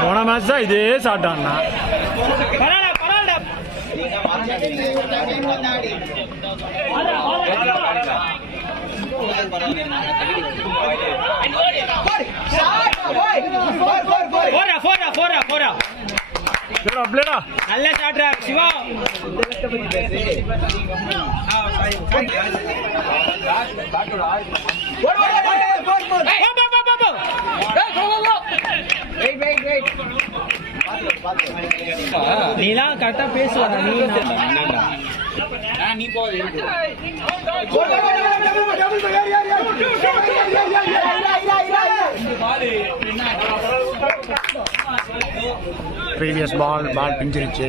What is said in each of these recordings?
போன மேட்ச் தான் இதே சாட்டான்னா நல்ல ஷாட் சிவா. நீலாம் கரெக்டா பேசுவாங்க. நீ போது ப்ரீவியஸ் பால் பிஞ்சிருச்சு.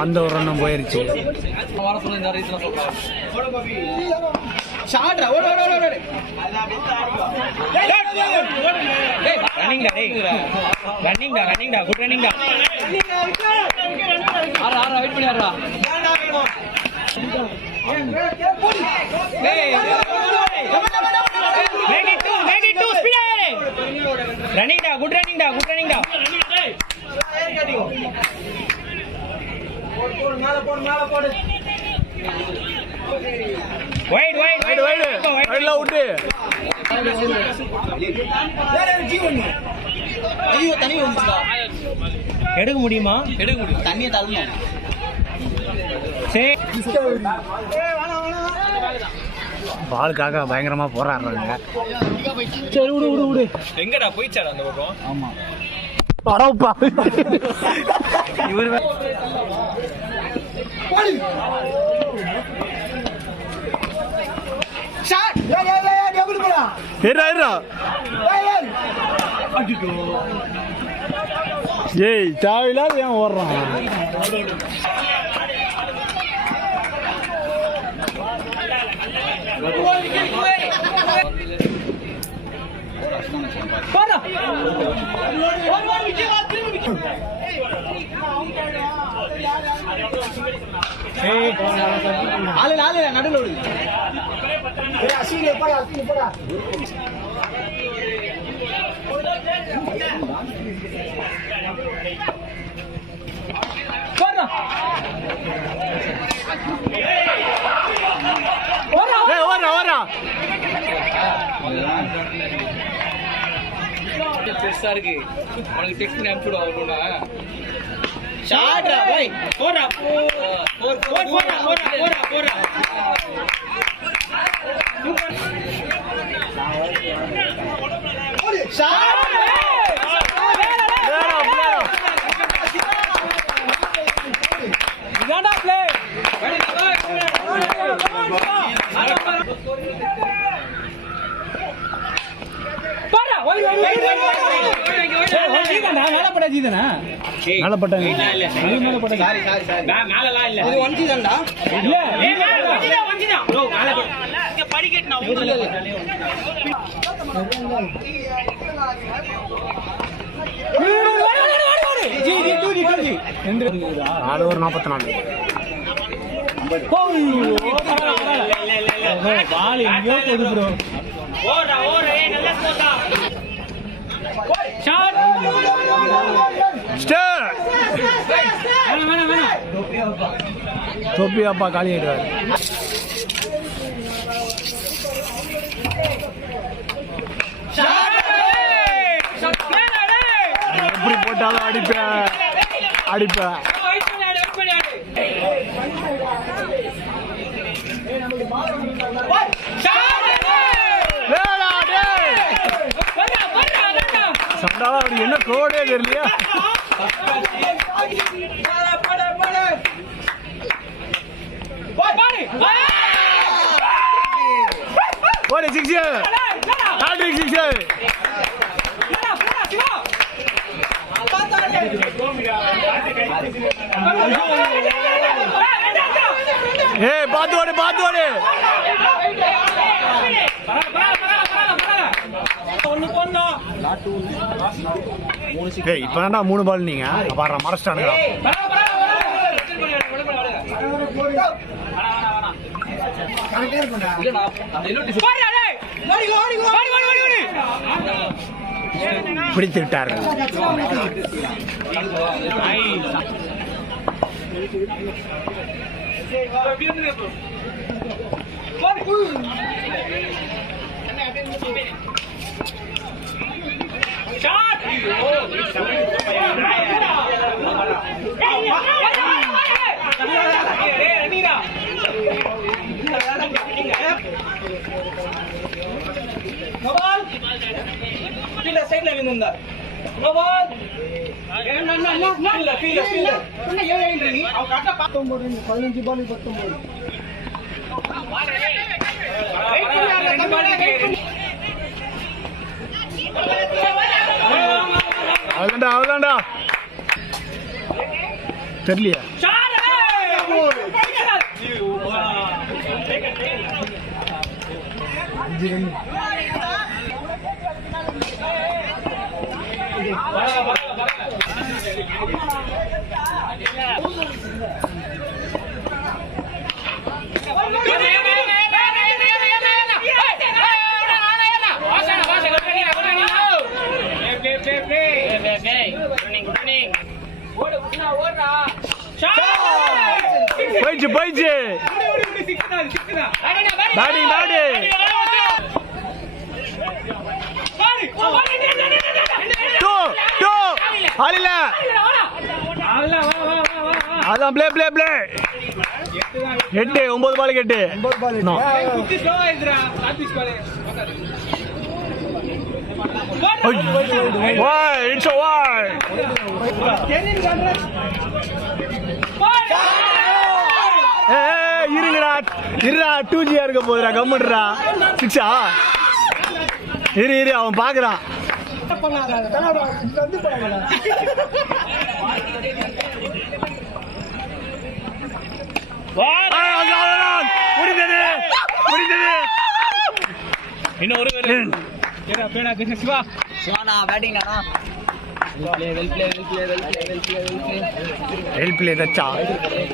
வந்த ஒரு ரன்னும் போயிருச்சு. எடுக்க முடியுமா? தண்ணியை தள்ளணும். பாலுக்காக பயங்கரமா போராடுறாங்க. சரி விடு விடு விடு. எங்கடா போயிச்சாடா அந்த பக்கம்? ஆமா படப்பா இவரு ஏய் தேவையில்லாத ஏன் ஓடுறான்? நடுவில் பெருசா இருக்கு. உனக்கு டெக்ஸ்ட் பண்ணி அனுப்பிச்சு விடுவாங்க. ஷாட்ரா போய் போடா போடா ஷாட் இதாடா ப்ளே. போடா ஓடி மேல பட ஜீதனா மேல பட்டாங்க. சாரி மேலலாம் இல்ல. இது ஒன்ஜி தான்டா. இல்ல ஒன்ஜி தான் ப்ரோ. மேல இங்க படிக்கட் நான் ஊர்ல 4 over 44. பால் எங்கேயோ போகுது ப்ரோ. தொப்பி அப்பா காலி ஆயிடுவார். எப்படி போட்டாலும் அடிப்பேன். சண்டால அவருக்கு என்ன கோடே தெரியலையா? ஒரு 6 ஹேட்ரிக் 6. ஏய் பாத்து ஓடு. ஏய் இப்போ தான்டா 3 பால் நீங்க பாடுற மரஸ்டானுங்க. பிடித்து விட்டார்கள். சைடுல விழுந்தா நோபால் ஃபீல்ட் சொன்ன 7 நீ அவ கரெக்ட்டா 19 15 பால் 19 அவ்வளோதான்டா தெரியலையா? போயிடுச்சு அதான் பிளே 8 9 பால் 8 இட்ஸ் ஓவர். இருடா 2G இருக்க போதுடா கம்முடுறா 6 இரு அவன் பாக்குறான். முடிந்தது. இன்னும் ஒரு Siwana பேட்டிங்னா well play Dacha.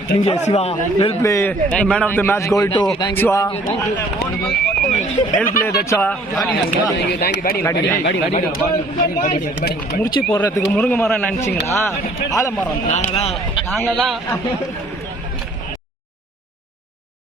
Thank you Siva. Well play. The man of the match goal to Siva. Well play Dacha. முடிச்சு போடுறதுக்கு முருங்கை மரம் நினைச்சீங்களா? ஆலமரம். நாங்க தான்